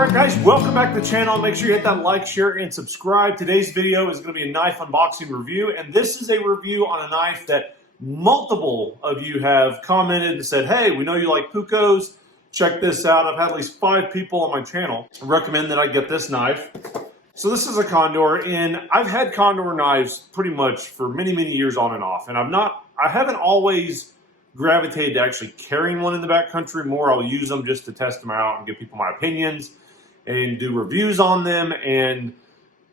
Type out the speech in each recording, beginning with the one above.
Alright guys, welcome back to the channel. Make sure you hit that like, share, and subscribe. Today's video is going to be a knife unboxing review, and this is a review on a knife that multiple of you have commented and said, hey, we know you like Puukkos, check this out. I've had at least 5 people on my channel recommend that I get this knife. So this is a Condor, and I've had Condor knives pretty much for many, many years on and off, and I haven't always gravitated to actually carrying one in the backcountry. More, I'll use them just to test them out and give people my opinions and do reviews on them. And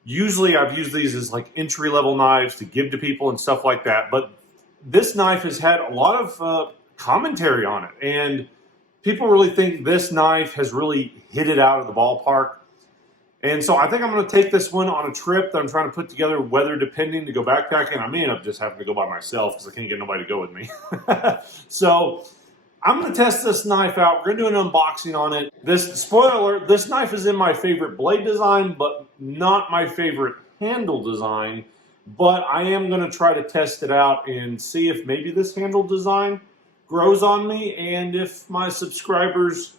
usually I've used these as like entry-level knives to give to people and stuff like that. But this knife has had a lot of commentary on it, and people really think this knife has really hit it out of the ballpark. And so I think I'm going to take this one on a trip that I'm trying to put together, weather depending, to go backpacking. I may end up just having to go by myself because I can't get nobody to go with me. So I'm going to test this knife out. We're going to do an unboxing on it. This, spoiler alert, this knife is in my favorite blade design, but not my favorite handle design. But I am going to try to test it out and see if maybe this handle design grows on me and if my subscribers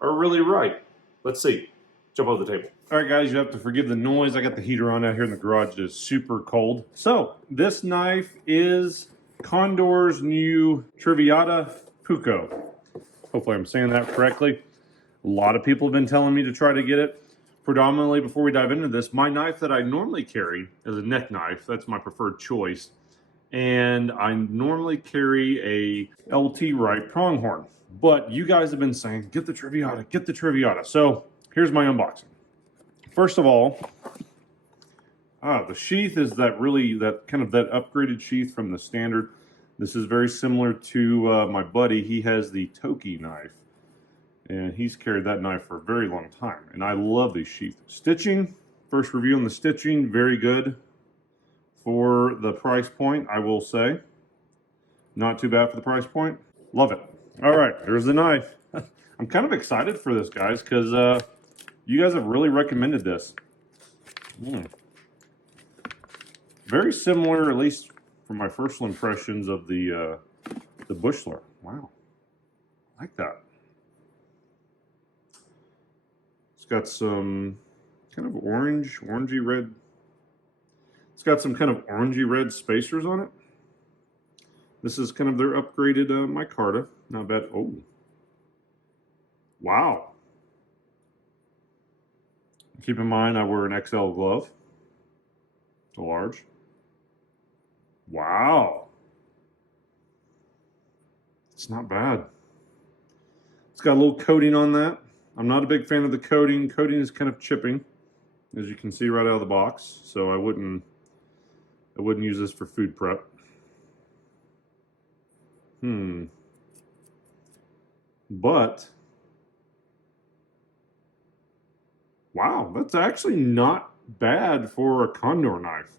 are really right. Let's see. Jump over the table. All right, guys, you have to forgive the noise. I got the heater on out here in the garage. It is super cold. So this knife is Condor's new Trivittata Puukko. Hopefully I'm saying that correctly. A lot of people have been telling me to try to get it. Predominantly, before we dive into this, my knife that I normally carry is a neck knife. That's my preferred choice. And I normally carry a LT Wright pronghorn. But you guys have been saying, get the Trivittata, get the Trivittata. So here's my unboxing. First of all, the sheath is that upgraded sheath from the standard. This is very similar to my buddy. He has the Toki knife, and he's carried that knife for a very long time. And I love these sheaths. Stitching, first review on the stitching, very good for the price point, I will say. Not too bad for the price point. Love it. All right, here's the knife. I'm kind of excited for this, guys, because you guys have really recommended this. Very similar, at least from my first impressions of the Bushler. Wow, I like that. It's got some kind of orangey red. It's got some kind of orangey red spacers on it. This is kind of their upgraded micarta. Not bad. Oh, wow. Keep in mind, I wear an XL glove, a large. Wow. It's not bad. It's got a little coating on that. I'm not a big fan of the coating. Coating is kind of chipping, as you can see right out of the box. So I wouldn't use this for food prep. But wow, that's actually not bad for a Condor knife.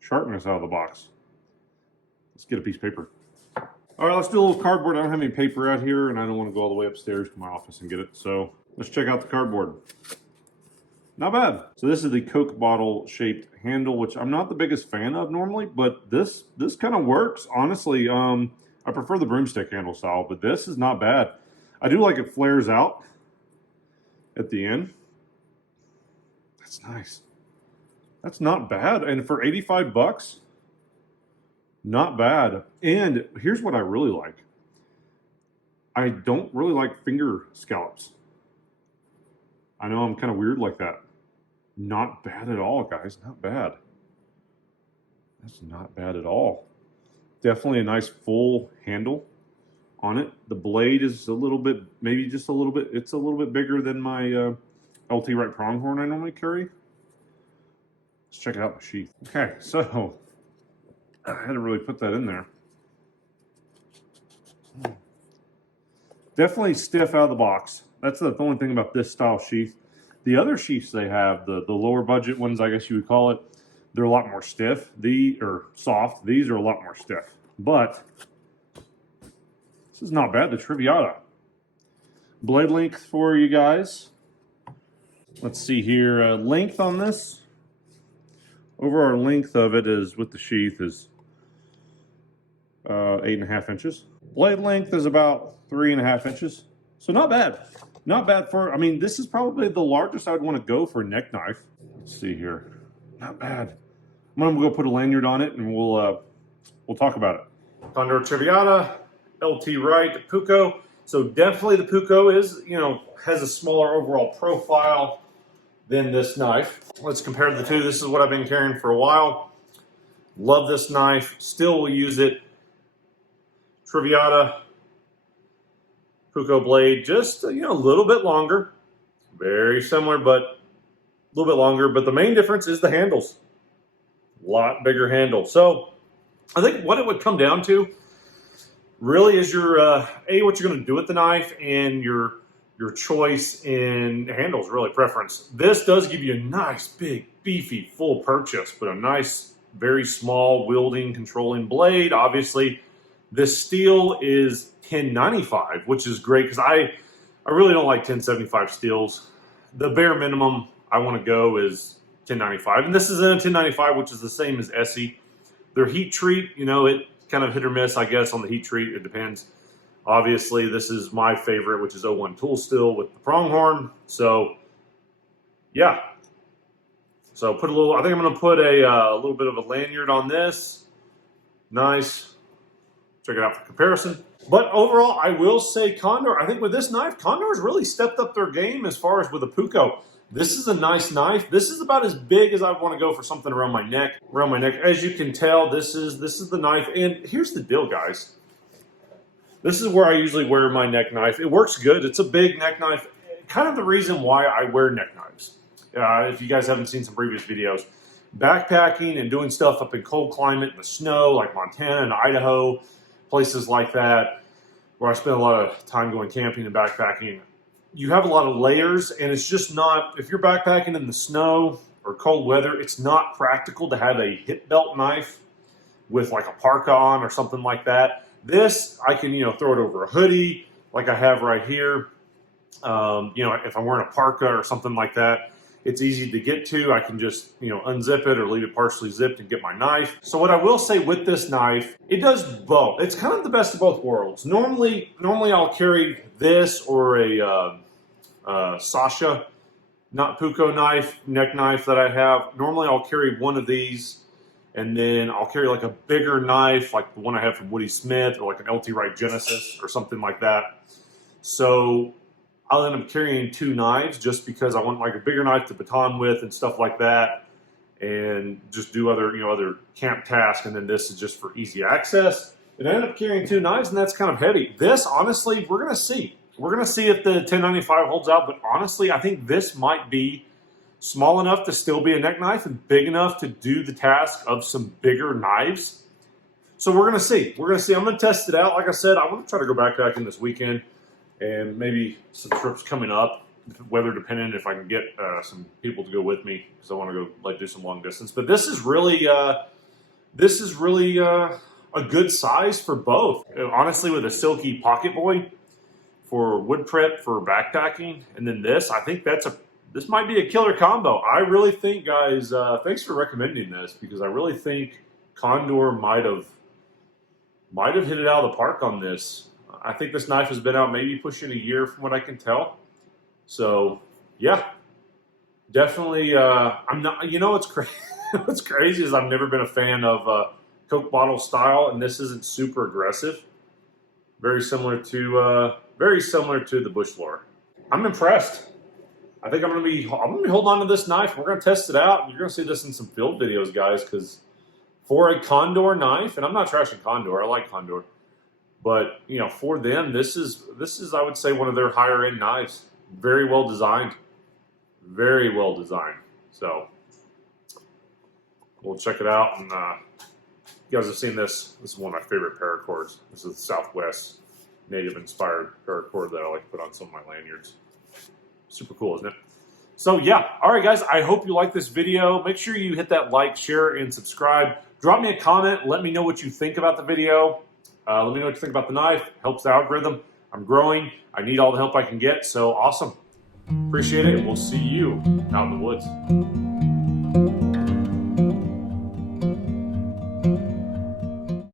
Sharpness out of the box. Let's get a piece of paper. All right, let's do a little cardboard. I don't have any paper out here, and I don't want to go all the way upstairs to my office and get it. So let's check out the cardboard. Not bad. So this is the Coke bottle shaped handle, which I'm not the biggest fan of normally, but this kind of works. Honestly, I prefer the broomstick handle style, but this is not bad. I do like it flares out at the end. That's nice. That's not bad. And for 85 bucks, not bad. And here's what I really like. I don't really like finger scallops. I know I'm kind of weird like that. Not bad at all, guys. Not bad. That's not bad at all. Definitely a nice full handle on it. The blade is a little bit, maybe just a little bit, it's a little bit bigger than my LT Wright pronghorn I normally carry. Let's check out the sheath. Okay, so I had to really put that in there. Definitely stiff out of the box. That's the only thing about this style sheath. The other sheaths they have, the lower budget ones, I guess you would call it, they're a lot more stiff. Soft. These are a lot more stiff. But this is not bad, the Trivittata. Blade length for you guys. Let's see here. Length on this. Overall length of it is, with the sheath, is 8.5 inches. Blade length is about 3.5 inches. So not bad. Not bad for, I mean, this is probably the largest I would want to go for a neck knife. Let's see here. Not bad. I'm gonna go put a lanyard on it and we'll talk about it. Condor Trivittata, LT Wright, Puukko. So definitely the Puukko is, you know, has a smaller overall profile than this knife. Let's compare the two. This is what I've been carrying for a while. Love this knife. Still will use it. Trivittata Puukko blade, just, you know, a little bit longer. Very similar, but a little bit longer. But the main difference is the handles. A lot bigger handle. So I think what it would come down to really is your, what you're going to do with the knife and your choice in handles, really preference. This does give you a nice, big, beefy, full purchase, but a nice, very small wielding, controlling blade. Obviously, this steel is 1095, which is great because I really don't like 1075 steels. The bare minimum I want to go is 1095, and this is in a 1095, which is the same as Essie. Their heat treat, you know, it kind of hit or miss, I guess, on the heat treat. It depends. Obviously, this is my favorite, which is 01 tool steel with the pronghorn. So, yeah. So put a little. I think I'm going to put a little bit of a lanyard on this. Nice. Check it out for comparison. But overall, I will say Condor, I think with this knife, Condor has really stepped up their game as far as with a Puukko. This is a nice knife. This is about as big as I want to go for something around my neck. As you can tell, this is the knife. And here's the deal, guys. This is where I usually wear my neck knife. It works good. It's a big neck knife. Kind of the reason why I wear neck knives. If you guys haven't seen some previous videos, backpacking and doing stuff up in cold climate in the snow, like Montana and Idaho, places like that, where I spend a lot of time going camping and backpacking, you have a lot of layers, and it's just not, if you're backpacking in the snow or cold weather, it's not practical to have a hip belt knife with like a parka on or something like that. This, I can, you know, throw it over a hoodie like I have right here. You know, if I'm wearing a parka or something like that, it's easy to get to. I can just, you know, unzip it or leave it partially zipped and get my knife. So what I will say with this knife, it does both. It's kind of the best of both worlds. Normally I'll carry this or a Sasha, not Puukko knife, neck knife that I have. Normally I'll carry one of these, and then I'll carry like a bigger knife, like the one I have from Woody Smith, or like an LT Wright Genesis or something like that. So I'll end up carrying two knives just because I want like a bigger knife to baton with and stuff like that, and just do other, you know, other camp tasks. And then this is just for easy access. And I end up carrying two knives, and that's kind of heavy. This, honestly, we're going to see. We're going to see if the 1095 holds out, but honestly, I think this might be small enough to still be a neck knife and big enough to do the task of some bigger knives. So we're going to see. We're going to see. I'm going to test it out. Like I said, I want to try to go backpacking this weekend, and maybe some trips coming up, weather dependent, if I can get some people to go with me, because I want to go like do some long distance. But this is really a good size for both. Honestly, with a silky pocket boy for wood prep for backpacking, and then this, I think this might be a killer combo. I really think, guys, thanks for recommending this, because I really think Condor might have hit it out of the park on this. I think this knife has been out maybe pushing a year from what I can tell. So, yeah, definitely. I'm not, you know, what's crazy? What's crazy is I've never been a fan of Coke bottle style, and this isn't super aggressive. Very similar to the Bush lore. I'm impressed. I think I'm gonna be holding on to this knife. We're gonna test it out. You're gonna see this in some field videos, guys, because for a Condor knife, and I'm not trashing Condor. I like Condor. But, you know, for them, this is I would say one of their higher end knives. Very well designed. Very well designed. So we'll check it out. And you guys have seen this. This is one of my favorite paracords. This is the Southwest native inspired paracord that I like to put on some of my lanyards. Super cool, isn't it? So yeah, all right, guys. I hope you like this video. Make sure you hit that like, share, and subscribe. Drop me a comment. Let me know what you think about the video. Let me know what you think about the knife. Helps the algorithm. I'm growing. I need all the help I can get. So awesome. Appreciate it. We'll see you out in the woods.